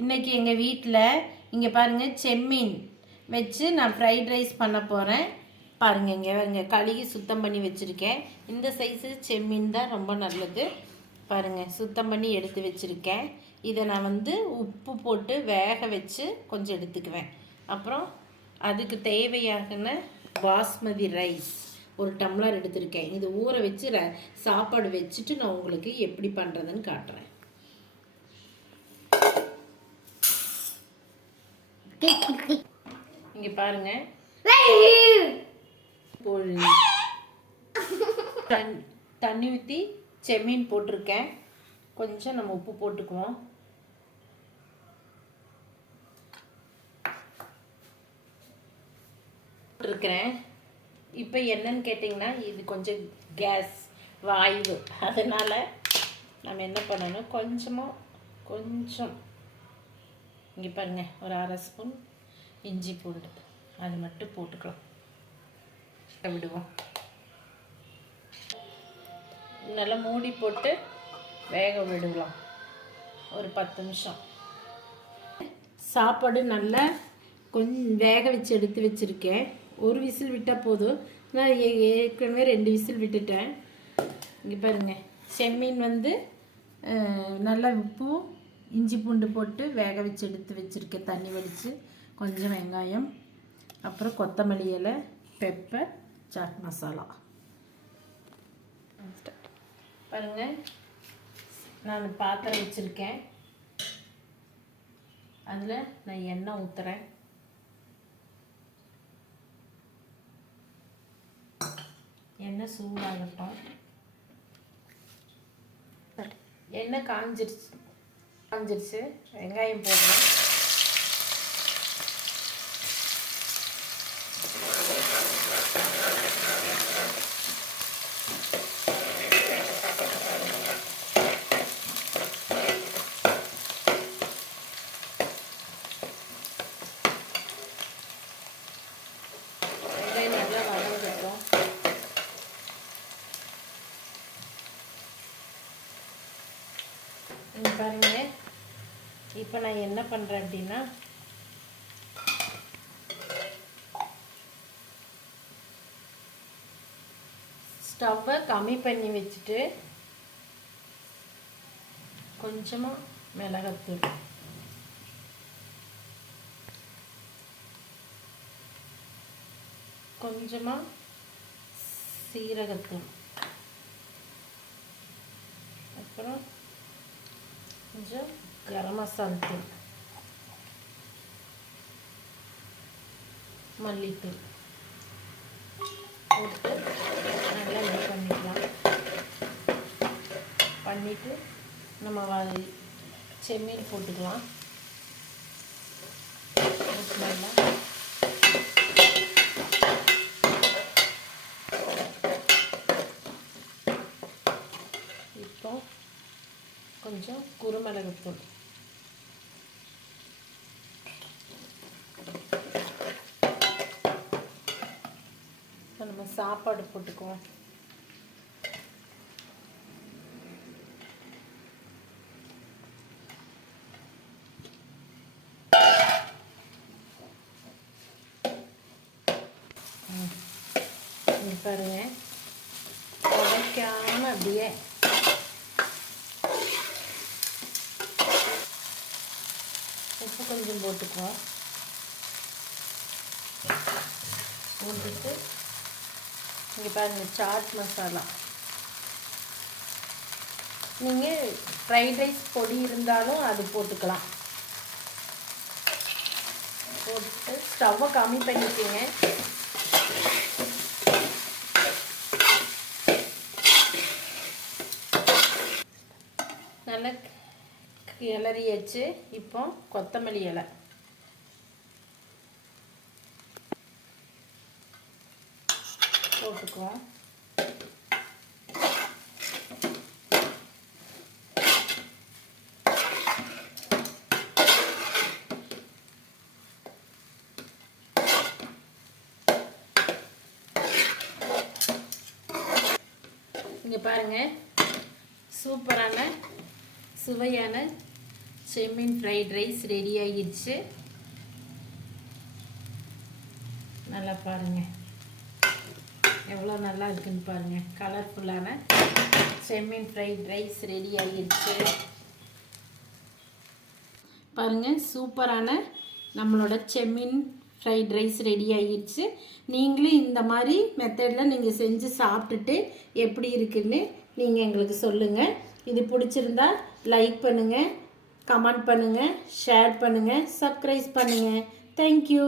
இன்றைக்கி எங்கள் வீட்டில் இங்கே பாருங்கள் செம்மீன் வச்சு நான் ஃப்ரைட் ரைஸ் பண்ண போகிறேன். பாருங்கள் இங்கே கழுகி சுத்தம் பண்ணி வச்சுருக்கேன். இந்த சைஸு செம்மீன் தான் ரொம்ப நல்லது. பாருங்கள் சுத்தம் பண்ணி எடுத்து வச்சுருக்கேன். இதை நான் உப்பு போட்டு வேக வச்சு கொஞ்சம் எடுத்துக்குவேன். அப்புறம் அதுக்கு தேவையான பாஸ்மதி ரைஸ் ஒரு டம்ளர் எடுத்துருக்கேன். இது ஊற வச்சு சாப்பாடு வச்சுட்டு நான் உங்களுக்கு எப்படி பண்ணுறதுன்னு காட்டுறேன். இங்க பாருங்க, தண்ணி ஊற்றி செம்மீன் போட்டிருக்கேன். கொஞ்சம் நம்ம உப்பு போட்டுக்குவோம். இருக்கிறேன். இப்போ என்னன்னு கேட்டிங்கன்னா, இது கொஞ்சம் கேஸ் வாயு, அதனால் நம்ம என்ன பண்ணணும், கொஞ்சம் இங்கே பாருங்கள், ஒரு அரை ஸ்பூன் இஞ்சி பூண்டு அது மட்டும் போட்டுக்கலாம். விடுவோம். நல்லா மூடி போட்டு வேக விடுவோம் ஒரு 10 நிமிஷம். சாப்பாடு நல்லா கொஞ்சம் வேக வச்சு எடுத்து வச்சுருக்கேன். ஒரு விசில் விட்டால் போதும். நான் ஏற்கனவே 2 விசில் விட்டுட்டேன். இங்கே பாருங்கள், செம்மீன் நல்லா உப்பும் இஞ்சி பூண்டு போட்டு வேக வச்சு எடுத்து வச்சுருக்கேன். தண்ணி வடித்து கொஞ்சம் வெங்காயம், அப்புறம் கொத்தமல்லி இலை, பெப்பர், சாட் மசாலா. பாருங்கள், நான் பாத்திரம் வச்சுருக்கேன். அதில் நான் எண்ணெய் ஊற்றுறேன். எண்ணெய் சூடாகட்டும். எண்ணெய் காஞ்சிருச்சு. வெங்காயம் போடுறேன். வெங்காயம் நல்லா வதங்கட்டும். பாருங்க, இப்போ நான் என்ன பண்ணுறேன் அப்படின்னா, ஸ்டவ்வை கம்மி பண்ணி வச்சுட்டு கொஞ்சமாக மிளகாத்தூள், கொஞ்சமாக சீரகத்தூள், அப்புறம் கொஞ்சம் கரம் மசாலா தூள், மல்லித்தூள் போட்டு நல்லா இது பண்ணிக்கலாம். பண்ணிவிட்டு நம்ம செம்மீன் போட்டுக்கலாம். நல்லா இப்போ கொஞ்சம் குருமிளகுத்தூள், நம்ம சாப்பாடு போட்டுக்குவோம். பாருங்க, உடைக்காம அப்படியே உப்பு கொஞ்சம் போட்டுக்குவோம். போட்டுட்டு இங்கே பாருங்கள், சாட் மசாலா. நீங்கள் ஃப்ரைட் ரைஸ் பொடி இருந்தாலும் அது போட்டுக்கலாம். போட்டு ஸ்டவ்வை கம்மி பண்ணிக்கோங்க. நல்லா கிளறியாச்சு. இப்போ கொத்தமல்லி இலை போட்டுக்குவோம். இங்கே பாருங்கள், சூப்பரான சுவையான செம்மீன் ஃப்ரைட் ரைஸ் ரெடி ஆகிடுச்சு. நல்லா பாருங்கள் எவ்வளோ நல்லா இருக்குன்னு பாருங்கள். கலர்ஃபுல்லான செம்மீன் ஃப்ரைட் ரைஸ் ரெடி ஆகிடுச்சு. பாருங்கள் சூப்பரான நம்மளோட செம்மீன் ஃப்ரைட் ரைஸ் ரெடி ஆகிடுச்சு. நீங்களும் இந்த மாதிரி மெத்தடில் நீங்கள் செஞ்சு சாப்பிட்டுட்டு எப்படி இருக்குன்னு நீங்கள் எங்களுக்கு சொல்லுங்கள். இது பிடிச்சிருந்தா லைக் பண்ணுங்கள், கமெண்ட் பண்ணுங்கள், ஷேர் பண்ணுங்கள், சப்ஸ்கிரைப் பண்ணுங்கள். தேங்க்யூ.